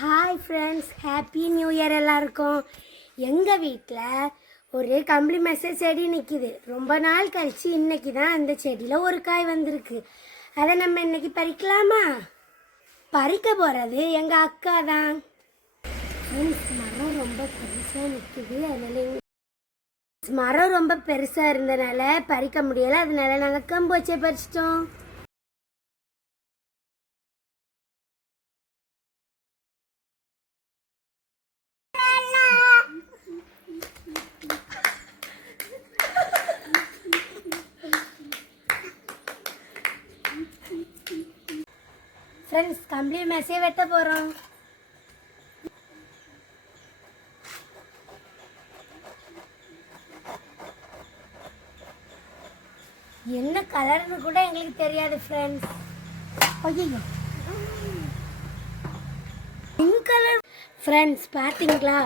Hi friends, happy new year எல்லாருக்கும். எங்கள் வீட்டில் ஒரு கம்பளி மெசேஜ் செடி நிற்கிது. ரொம்ப நாள் கழித்து இன்றைக்கி தான் அந்த செடியில் ஒரு காய் வந்திருக்கு. அதை நம்ம இன்னைக்கு பறிக்கலாமா? பறிக்க போகிறது எங்கள் அக்கா தான். மரம் ரொம்ப பெருசாக நிற்கிது. அதனால மரம் ரொம்ப பெருசாக இருந்தனால பறிக்க முடியலை. அதனால நாங்கள் கம்பு வச்சே பறிச்சிட்டோம். ஃப்ரெண்ட்ஸ், கம்பளி மெசே வெட்ட போகிறோம். என்ன கலர்னு கூட எங்களுக்கு தெரியாது ஃப்ரெண்ட்ஸ். ஐயோ, பிங்க் கலர். ஃப்ரெண்ட்ஸ் பார்த்தீங்களா,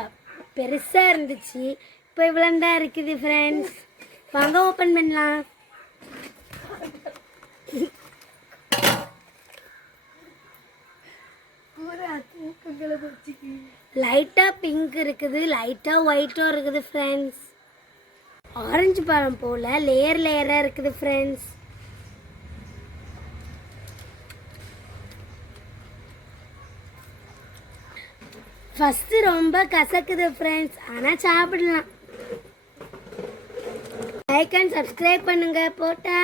பெருசாக இருந்துச்சு. இப்போ இவ்வளோ தான் இருக்குது ஃப்ரெண்ட்ஸ். வாங்க ஓப்பன் பண்ணலாம். லைட்டா பிங்க் இருக்குது, லைட்டா ஒயிட்டும் இருக்குது ஃப்ரெண்ட்ஸ். ஆரஞ்சு பழம் போல லேயர் லேயரா இருக்குது ஃப்ரெண்ட்ஸ். ஃபர்ஸ்ட் ரொம்ப கசக்குது ஃப்ரெண்ட்ஸ், ஆனா சாப்பிடலாம். லைக் அண்ட் சப்ஸ்கிரைப் பண்ணுங்க. போட்டா